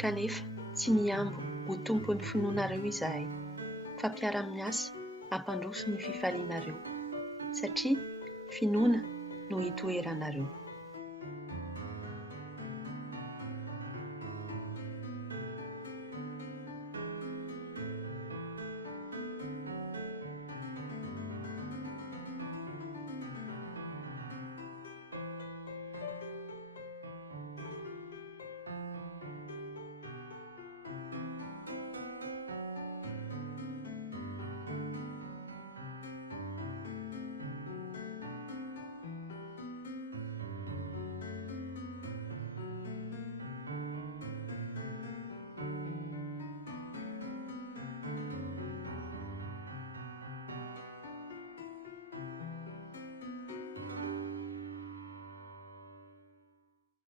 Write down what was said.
Kanefa tsy miambo ho tompon'ny finoanareo izahay, fa mpiara-miasa hampandroso ny fifalianareo, satria finoana no hitoeranareo.